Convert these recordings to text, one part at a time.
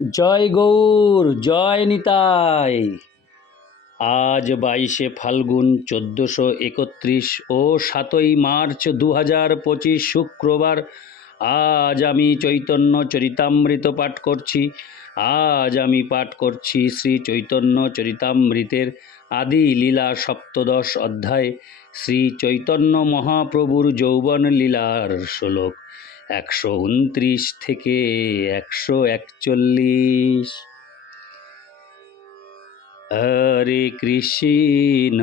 জয় গৌর, জয় নিতাই। আজ বাইশে ফাল্গুন চোদ্দোশো একত্রিশ ও সাতই মার্চ দু হাজার পঁচিশ শুক্রবার। আজ আমি চৈতন্য চরিতামৃত পাঠ করছি। আজ আমি পাঠ করছি শ্রী চৈতন্য চরিতামৃতের আদি লীলা সপ্তদশ অধ্যায়। শ্রী চৈতন্য মহাপ্রভুর যৌবন লীলার শ্লোক। একশো উনত্রিশ থেকে একশো একচল্লিশ। হরে কৃষ্ণ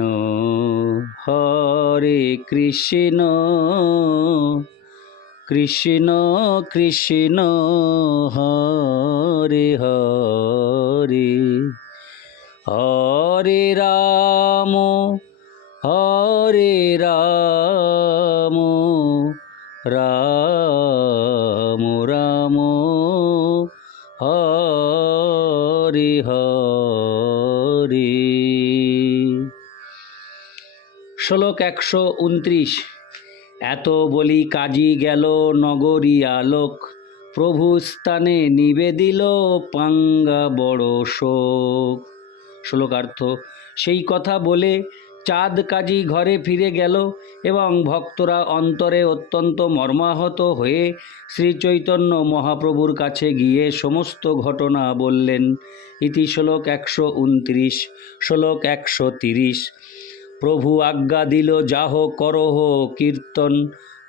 হরে কৃষ্ণ কৃষ্ণ কৃষ্ণ, হরে হরে হরে রাম হরে রাম রাম। হরে হরে। শ্লোক একশো উনত্রিশ। এত বলি কাজী গেল নগরী আলোক। প্রভু স্থানে নিবেদিল পাঙ্গা বড় শোক। শ্লোকার্থ, সেই কথা বলে চাঁদ কাজী ঘরে ফিরে গেল এবং ভক্তরা অন্তরে অত্যন্ত মর্মাহত হয়ে শ্রীচৈতন্য মহাপ্রভুর কাছে গিয়ে সমস্ত ঘটনা বললেন। ইতি শ্লোক একশো উনত্রিশ, শ্লোক একশো তিরিশ। প্রভু আজ্ঞা দিল, যাহ করহ কীর্তন,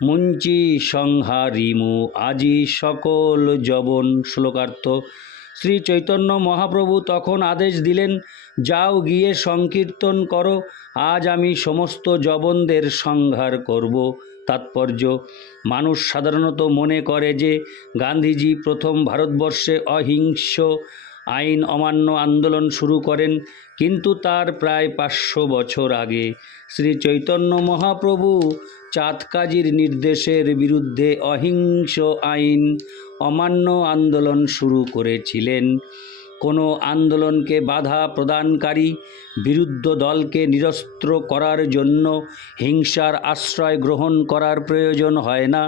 মুঞ্চি সংহারিমু, আজি সকল জবন। শ্লোকার্থ। শ্রী চৈতন্য মহাপ্রভু তখন আদেশ দিলেন যাও গিয়ে সংকীর্তন করো। আজ আমি সমস্ত জবনদের সংহার করব। তাৎপর্য, মানুষ সাধারণত মনে করে যে গান্ধীজি প্রথম ভারতবর্ষে অহিংস আইন অমান্য আন্দোলন শুরু করেন, কিন্তু তার প্রায় পাঁচশো বছর আগে। শ্রী চৈতন্য মহাপ্রভু চাঁদকাজির নির্দেশের বিরুদ্ধে অহিংস আইন অমান্য আন্দোলন শুরু করেছিলেন। কোনো আন্দোলনকে বাধা প্রদানকারী বিরুদ্ধ দলকে নিরস্ত্র করার জন্য হিংসার আশ্রয় গ্রহণ করার প্রয়োজন হয় না,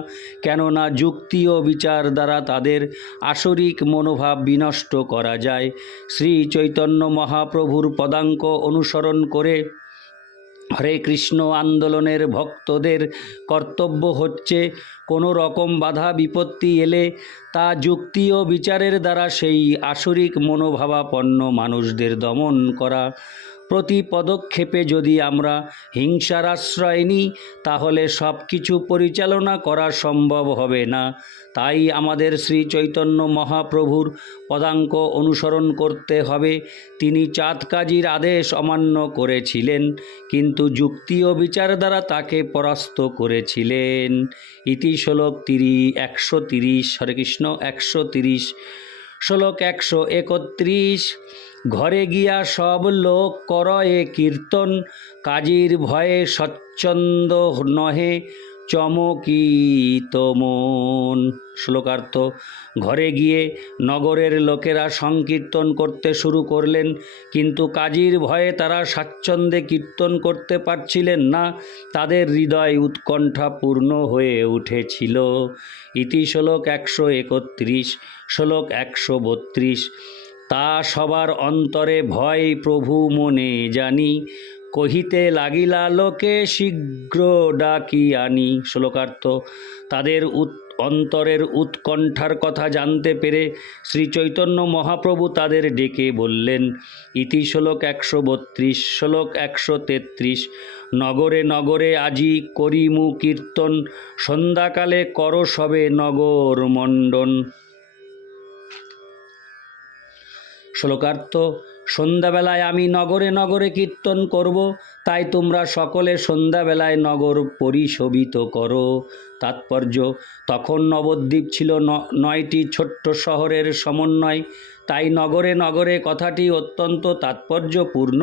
কেননা যুক্তি ও বিচার দ্বারা তাদের আসরিক মনোভাব বিনষ্ট করা যায়। শ্রী চৈতন্য মহাপ্রভুর পদাঙ্ক অনুসরণ করে হরে কৃষ্ণ আন্দোলনের ভক্তদের কর্তব্য হচ্ছে কোনো রকম বাধা বিপত্তি এলে তা যুক্তি ও বিচারের দ্বারা সেই আসরিক মনোভাবাপন্ন মানুষদের দমন করা। প্রতি পদক্ষেপে যদি আমরা হিংসার আশ্রয় নিই, তাহলে সব কিছু পরিচালনা করা সম্ভব হবে না। তাই আমাদের শ্রী চৈতন্য মহাপ্রভুর পদাঙ্ক অনুসরণ করতে হবে। তিনি চাঁদকাজির আদেশ অমান্য করেছিলেন, কিন্তু যুক্তি ও বিচার দ্বারা তাকে পরাস্ত করেছিলেন। ইতি শ্লোক তিরি, একশো তিরিশ, হরে কৃষ্ণ, একশো তিরিশ, শ্লোক একশো একত্রিশ। ঘরে গিয়া সব লোক করয়ে কীর্তন, কাজীর ভয়ে স্বচ্ছন্দ নহে চমকিত মন। শ্লোকার্থ, ঘরে গিয়ে নগরের লোকেরা সংকীর্তন করতে শুরু করলেন, কিন্তু কাজীর ভয়ে তারা স্বাচ্ছন্দ্যে কীর্তন করতে পারছিলেন না, তাদের হৃদয় উৎকণ্ঠাপূর্ণ হয়ে উঠেছিল। ইতি শ্লোক একশো একত্রিশ, শ্লোক একশো বত্রিশ তা সবার অন্তরে ভয় প্রভু মনে জানি, কহিতে লাগিলা, লোকে শীঘ্র ডাকি আনি। শ্লোকার্থ, তাদের অন্তরের উৎকণ্ঠার কথা জানতে পেরে শ্রী চৈতন্য মহাপ্রভু তাদের ডেকে বললেন, ইতি শ্লোক একশো বত্রিশ, শ্লোক একশো তেত্রিশ, নগরে নগরে আজি করিমু কীর্তন, সন্ধ্যাকালে কর সবে নগর মণ্ডন। শ্লোকার্থ, সন্ধ্যাবেলায় আমি নগরে নগরে কীর্তন করব, তাই তোমরা সকলে সন্ধ্যাবেলায় নগর পরিশোভিত করো। তাৎপর্য, তখন নবদ্বীপ ছিল নয়টি ছোট্ট শহরের সমন্বয়, তাই নগরে নগরে কথাটি অত্যন্ত তাৎপর্যপূর্ণ।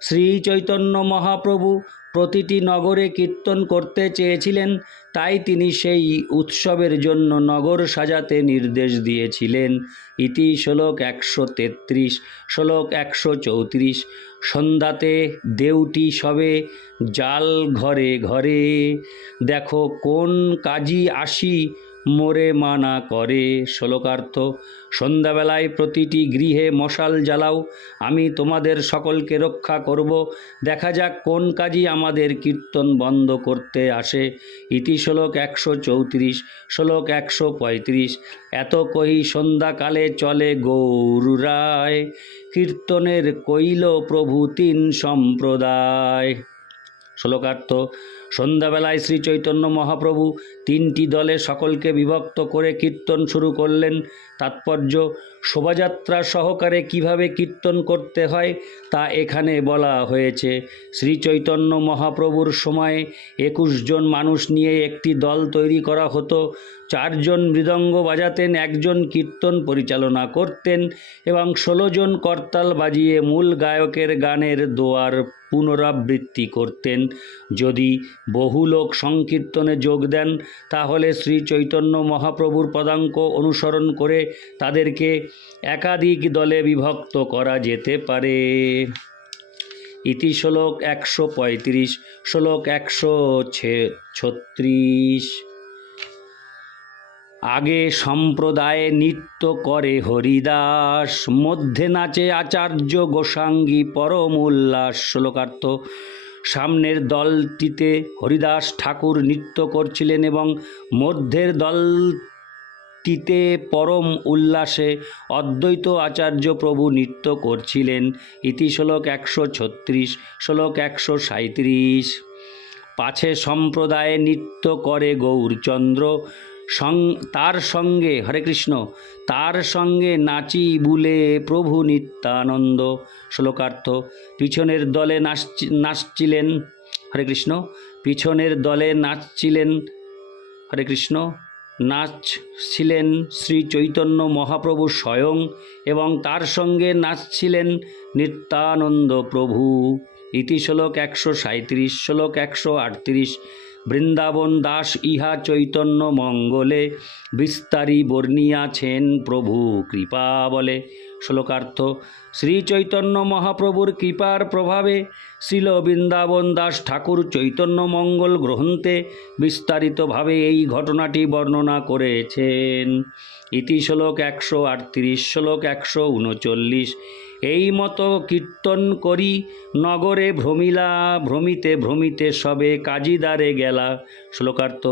শ্রী চৈতন্য মহাপ্রভু প্রতিটি নগরে কীর্তন করতে চেয়েছিলেন, তাই তিনি সেই উৎসবের জন্য নগর সাজাতে নির্দেশ দিয়েছিলেন। ইতি শ্লোক একশো তেত্রিশ, শ্লোক একশো চৌত্রিশ, সন্ধ্যাতে দেউটি সবে জাল ঘরে ঘরে, দেখো কোন কাজী আসি মোরে মানা করে শ্লোকার্থ, সন্ধ্যাবেলায় প্রতিটি গৃহে মশাল জ্বালাও, আমি তোমাদের সকলকে রক্ষা করব। দেখা যাক কোন কাজই আমাদের কীর্তন বন্ধ করতে আসে। ইতি শ্লোক একশো চৌত্রিশ, শ্লোক একশো পঁয়ত্রিশ, এত কহি সন্ধ্যাকালে চলে গৌরায় কীর্তনের কইল প্রভু তিন সম্প্রদায়। শ্লোকার্থ সন্ধ্যাবেলায় শ্রী চৈতন্য মহাপ্রভু তিনটি দলে সকলকে বিভক্ত করে কীর্তন শুরু করলেন। তাৎপর্য, শোভাযাত্রা সহকারে কীভাবে কীর্তন করতে হয় তা এখানে বলা হয়েছে। শ্রী চৈতন্য মহাপ্রভুর সময়ে একুশ জন মানুষ নিয়ে একটি দল তৈরি করা হতো। চারজন মৃদঙ্গ বাজাতেন, একজন কীর্তন পরিচালনা করতেন এবং ষোলো জন করতাল বাজিয়ে মূল গায়কের গানের দোয়ার পুনরাবৃত্তি করতেন। যদি বহু লোক সংকীর্তনে যোগ দেন, তাহলে শ্রী চৈতন্য মহাপ্রভুর পদাঙ্ক অনুসরণ করে তাদেরকে একাধিক দলে বিভক্ত করা যেতে পারে। ইতি শ্লোক একশো পঁয়ত্রিশ, শ্লোক একশো ছত্রিশ। আগে সম্প্রদায়ে নৃত্য করে হরিদাস, মধ্যে নাচে আচার্য গোসাঙ্গী পরম উল্লাস শ্লোকার্থ সামনের দলটিতে হরিদাস ঠাকুর নৃত্য করছিলেন এবং মধ্যের দলটিতে পরম উল্লাসে অদ্বৈত আচার্য প্রভু নৃত্য করছিলেন। ইতি শ্লোক একশো ছত্রিশ, শ্লোক একশো সাঁত্রিশ পাছে সম্প্রদায়ে নৃত্য করে গৌরচন্দ্র সং, তার সঙ্গে, হরে কৃষ্ণ, তার সঙ্গে নাচি বুলে প্রভু নিত্যানন্দ শ্লোকার্থ। পিছনের দলে নাচছি নাচছিলেন, হরে কৃষ্ণ, পিছনের দলে নাচছিলেন, হরে কৃষ্ণ, নাচছিলেন শ্রী চৈতন্য মহাপ্রভু স্বয়ং এবং তার সঙ্গে নাচছিলেন নিত্যানন্দ প্রভু। ইতি শ্লোক একশো সাঁত্রিশ শ্লোক একশো আটত্রিশ। বৃন্দাবন দাস ইহা চৈতন্য মঙ্গলে, বিস্তারী বর্ণিয়াছেন প্রভু কৃপা বলে। শ্লোকার্থ, শ্রী চৈতন্য মহাপ্রভুর কৃপার প্রভাবে শ্রীল বৃন্দাবন দাস ঠাকুর চৈতন্য মঙ্গল গ্রন্থে বিস্তারিতভাবে এই ঘটনাটি বর্ণনা করেছেন। ইতি শ্লোক একশো আটত্রিশ, শ্লোক একশো উনচল্লিশ এই মতো কীর্তন করি, নগরে ভ্রমিলা, ভ্রমিতে ভ্রমিতে সবে কাজীদারে গেলা। শ্লোকার্থ,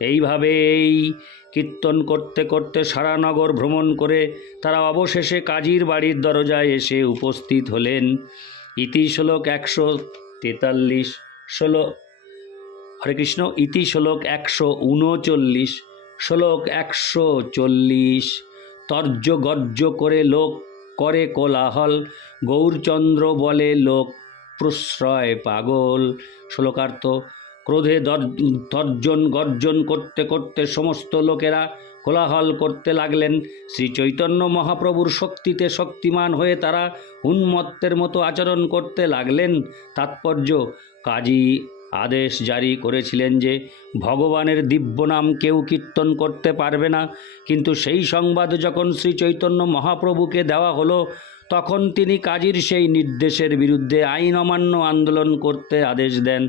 এইভাবে এই কীর্তন করতে করতে সারা নগর ভ্রমণ করে তারা অবশেষে কাজীর বাড়ির দরজায় এসে উপস্থিত হলেন। ইতি শ্লোক একশো তেতাল্লিশ ষোলো হরে কৃষ্ণ, ইতি শ্লোক একশো উনচল্লিশ, শ্লোক একশো চল্লিশ। তর্য গর্জ করে লোক করে কোলাহল। গৌরচন্দ্র বলে লোক প্রশ্রয় পাগল। শ্লোকার্থ, ক্রোধে তর্জন গর্জন করতে করতে সমস্ত লোকেরা কোলাহল করতে লাগলেন। শ্রী চৈতন্য মহাপ্রভুর শক্তিতে শক্তিমান হয়ে তারা উন্মত্তের মতো আচরণ করতে লাগলেন। তাৎপর্য, কাজী আদেশ জারি করেছিলেন যে ভগবানের দিব্য নাম কেউ কীর্তন করতে পারবে না। কিন্তু সেই সংবাদ যখন শ্রী চৈতন্য মহাপ্রভুকে দেওয়া হলো তখন তিনি কাজীর সেই নির্দেশের বিরুদ্ধে আইন অমান্য আন্দোলন করতে আদেশ দেন।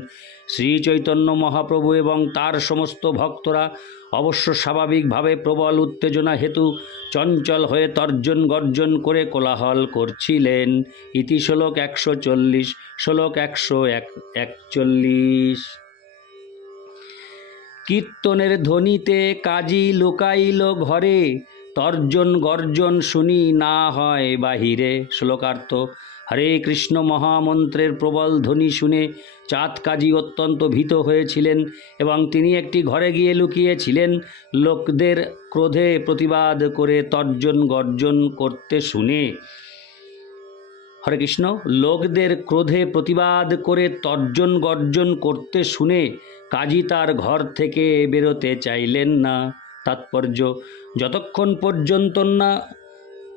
শ্রী চৈতন্য মহাপ্রভু এবং তার সমস্ত ভক্তরা অবশ্য স্বাভাবিকভাবে প্রবল উত্তেজনা হেতু চঞ্চল হয়ে তর্জন গর্জন করে কোলাহল করছিলেন। ইতি শ্লোক একশো চল্লিশ, শ্লোক একশো এক, একচল্লিশ। কীর্তনের ধ্বনিতে কাজী লুকাইল ঘরে তর্জন গর্জন শুনি না হয় বাহিরে। শ্লোকার্থ, হরে কৃষ্ণ মহামন্ত্রের প্রবল ধ্বনি শুনে চাঁদ কাজী অত্যন্ত ভীত হয়েছিলেন এবং তিনি একটি ঘরে গিয়ে লুকিয়েছিলেন। লোকদের ক্রোধে প্রতিবাদ করে তর্জন গর্জন করতে শুনে হরে কৃষ্ণ, লোকদের ক্রোধে প্রতিবাদ করে তর্জন গর্জন করতে শুনে কাজী তার ঘর থেকে বেরোতে চাইলেন না। তাৎপর্য, যতক্ষণ পর্যন্ত না,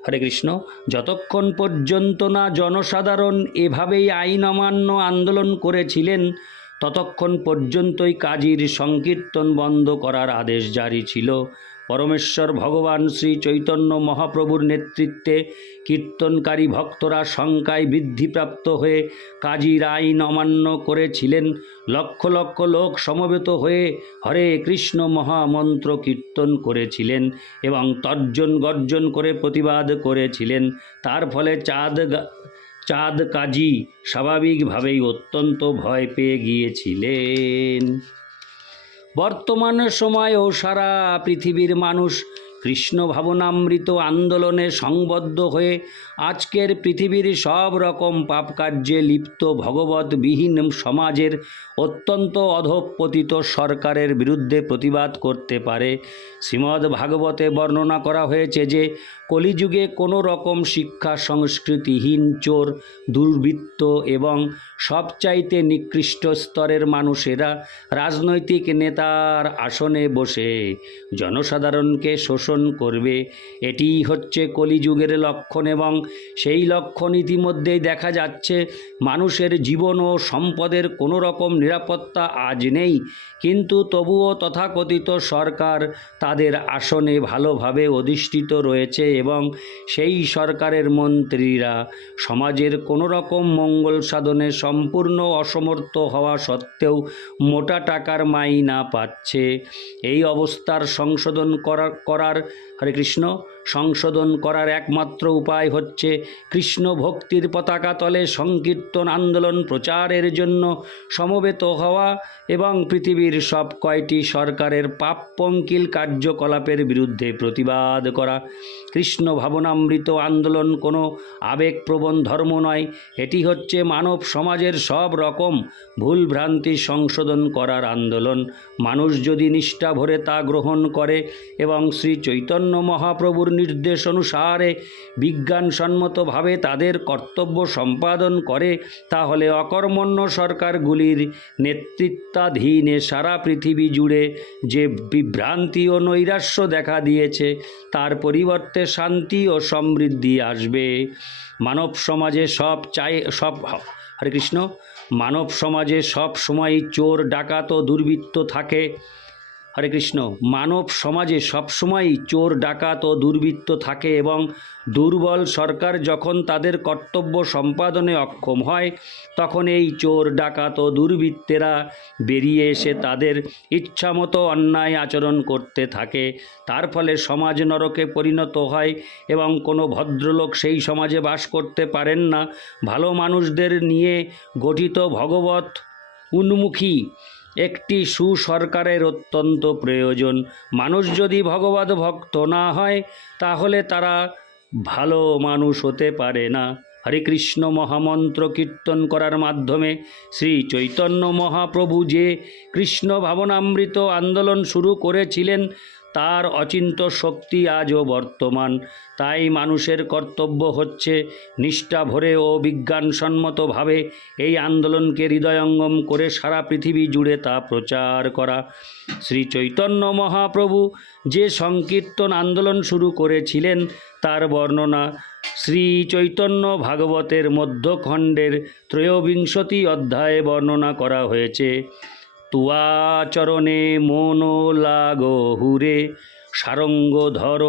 হরে কৃষ্ণ, যতক্ষণ পর্যন্ত না জনসাধারণ এভাবেই আইন অমান্য আন্দোলন করেছিলেন, ততক্ষণ পর্যন্তই কাজীর সংকীর্তন বন্ধ করার আদেশ জারি ছিল। পরমেশ্বর ভগবান শ্রী চৈতন্য মহাপ্রভুর নেতৃত্বে কীর্তনকারী ভক্তরা সংখ্যায় বৃদ্ধিপ্রাপ্ত হয়ে কাজীর আইন অমান্য করেছিলেন। লক্ষ লক্ষ লোক সমবেত হয়ে হরে কৃষ্ণ মহামন্ত্র কীর্তন করেছিলেন এবং তর্জন গর্জন করে প্রতিবাদ করেছিলেন। তার ফলে চাঁদ চাঁদ কাজী স্বাভাবিকভাবেই অত্যন্ত ভয় পেয়ে গিয়েছিলেন। বর্তমান সময়েও সারা পৃথিবীর মানুষ কৃষ্ণ ভাবনামৃত আন্দোলনে সংবদ্ধ হয়ে আজকের পৃথিবীর সব রকম পাপ কার্যে লিপ্ত ভগবতবিহীন সমাজের অত্যন্ত অধঃপতিত সরকারের বিরুদ্ধে প্রতিবাদ করতে পারে। শ্রীমদ্ ভাগবতে বর্ণনা করা হয়েছে যে, কলিযুগে কোনো রকম শিক্ষা সংস্কৃতিহীন চোর, দুর্বৃত্ত এবং সবচাইতে নিকৃষ্ট স্তরের মানুষেরা রাজনৈতিক নেতার আসনে বসে। জনসাধারণকে শোষণ করবে। এটিই হচ্ছে কলিযুগের লক্ষণ এবং সেই লক্ষণ ইতিমধ্যেই দেখা যাচ্ছে, মানুষের জীবন ও সম্পদের কোনো রকম নিরাপত্তা আজ নেই। কিন্তু তবুও তথাকথিত সরকার তাদের আসনে ভালোভাবে অধিষ্ঠিত রয়েছে এবং সেই সরকারের মন্ত্রীরা সমাজের কোনো রকম মঙ্গল সাধনে সম্পূর্ণ অসমর্থ হওয়া সত্ত্বেও মোটা টাকার মাইনা পাচ্ছে। এই অবস্থার সংশোধন করার করার হরে কৃষ্ণ। সংশোধন করার একমাত্র উপায় হচ্ছে কৃষ্ণ ভক্তির পতাকা তলে সংকীর্তন আন্দোলন প্রচারের জন্য সমবেত হওয়া এবং পৃথিবীর সব কয়টি সরকারের পাপ পঙ্কিল কার্যকলাপের বিরুদ্ধে প্রতিবাদ করা। কৃষ্ণ ভাবনামৃত আন্দোলন কোনো আবেগপ্রবণ ধর্ম নয়। এটি হচ্ছে মানব সমাজের সব রকম ভুলভ্রান্তি সংশোধন করার আন্দোলন। মানুষ যদি নিষ্ঠা ভরে তা গ্রহণ করে এবং শ্রী চৈতন্য মহাপ্রভুর নির্দেশ অনুসারে বিজ্ঞানসম্মতভাবে তাদের কর্তব্য সম্পাদন করে, তাহলে অকর্মণ্য সরকারগুলির নেতৃত্বাধীনে সারা পৃথিবী জুড়ে যে বিভ্রান্তি ও নৈরাশ্য দেখা দিয়েছে, তার পরিবর্তে শান্তি ও সমৃদ্ধি আসবে। মানব সমাজে সব চাই, সব, হরে কৃষ্ণ, মানব সমাজে সব সময় চোর, ডাকাত ও দুর্বৃত্ত থাকে। হরে কৃষ্ণ। মানব সমাজে সবসময়ই চোর, ডাকাত ও দুর্বৃত্ত থাকে এবং দুর্বল সরকার যখন তাদের কর্তব্য সম্পাদনে অক্ষম হয়, তখন এই চোর, ডাকাত ও দুর্বৃত্তেরা বেরিয়ে এসে তাদের ইচ্ছামতো অন্যায় আচরণ করতে থাকে। তার ফলে সমাজ নরকে পরিণত হয় এবং কোনো ভদ্রলোক সেই সমাজে বাস করতে পারেন না। ভালো মানুষদের নিয়ে গঠিত ভগবত উন্মুখী একটি সুসরকারের অত্যন্ত প্রয়োজন। মানুষ যদি ভগবত ভক্ত না হয়, তাহলে তারা ভালো মানুষ হতে পারে না। হরে কৃষ্ণ মহামন্ত্র কীর্তন করার মাধ্যমে শ্রী চৈতন্য মহাপ্রভু যে কৃষ্ণ ভাবনামৃত আন্দোলন শুরু করেছিলেন তার অচিন্ত শক্তি আজও বর্তমান। তাই মানুষের কর্তব্য হচ্ছে নিষ্ঠা ভরে ও বিজ্ঞানসম্মতভাবে এই আন্দোলনকে হৃদয়ঙ্গম করে সারা পৃথিবী জুড়ে তা প্রচার করা। শ্রী চৈতন্য মহাপ্রভু যে সংকীর্তন আন্দোলন শুরু করেছিলেন, তার বর্ণনা শ্রী চৈতন্য ভাগবতের মধ্যখণ্ডের ত্রয়োবিংশতি অধ্যায়ে বর্ণনা করা হয়েছে। তুয়া চরণে মন লাগো হুরে। সারঙ্গ ধর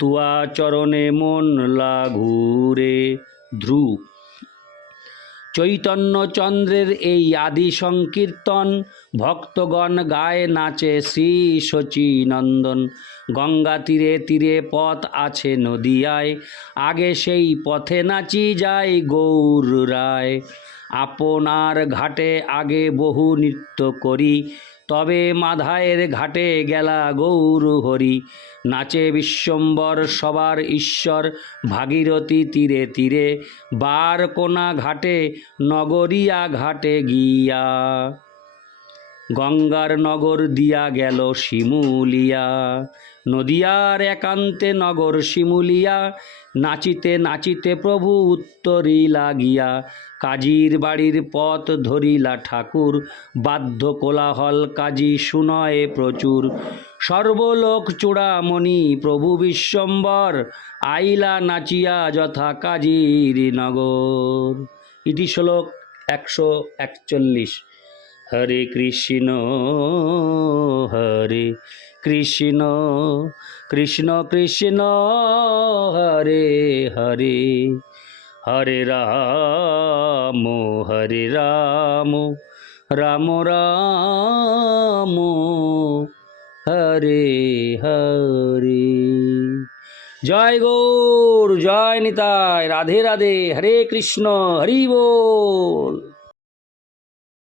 তুয়া চরণে মন লাঘুরে। ধ্রুব চৈতন্যচন্দ্রের এই আদি সংকীর্তন ভক্তগণ গায়ে নাচে শ্রী শচীনন্দন গঙ্গা তীরে তীরে পথ আছে নদিয়ায়, আগে সেই পথে নাচি যায় গৌর রায়। আপনার ঘাটে আগে বহু নৃত্য করি, তবে মাধায়ের ঘাটে গেলা গৌর হরি। নাচে বিশ্বম্বর সবার ঈশ্বর, ভাগীরথী তীরে তীরে, বার কোনা ঘাটে, নগরিয়া ঘাটে গিয়া গঙ্গার নগর দিয়া গেল শিমুলিয়া। নদিয়ার একান্তে নগর শিমুলিয়া, নাচিতে নাচিতে প্রভু উত্তরি লাগিয়া, কাজীর বাড়ির পথ ধরিলা ঠাকুর, বাধ্য কোলাহল কাজী শুনয়ে প্রচুর। সর্বলোক চূড়ামণি প্রভু বিশ্বম্বর, আইলা নাচিয়া যথা কাজীর নগর। ইতি শ্লোক একশো একচল্লিশ। হরে কৃষ্ণ হরে কৃষ্ণ কৃষ্ণ কৃষ্ণ, হরে হরে হরে রাম হরে রাম রাম রাম, হরে হরে। জয় গৌর, জয় নিতাই, রাধে রাধে, হরে কৃষ্ণ, হরি বল।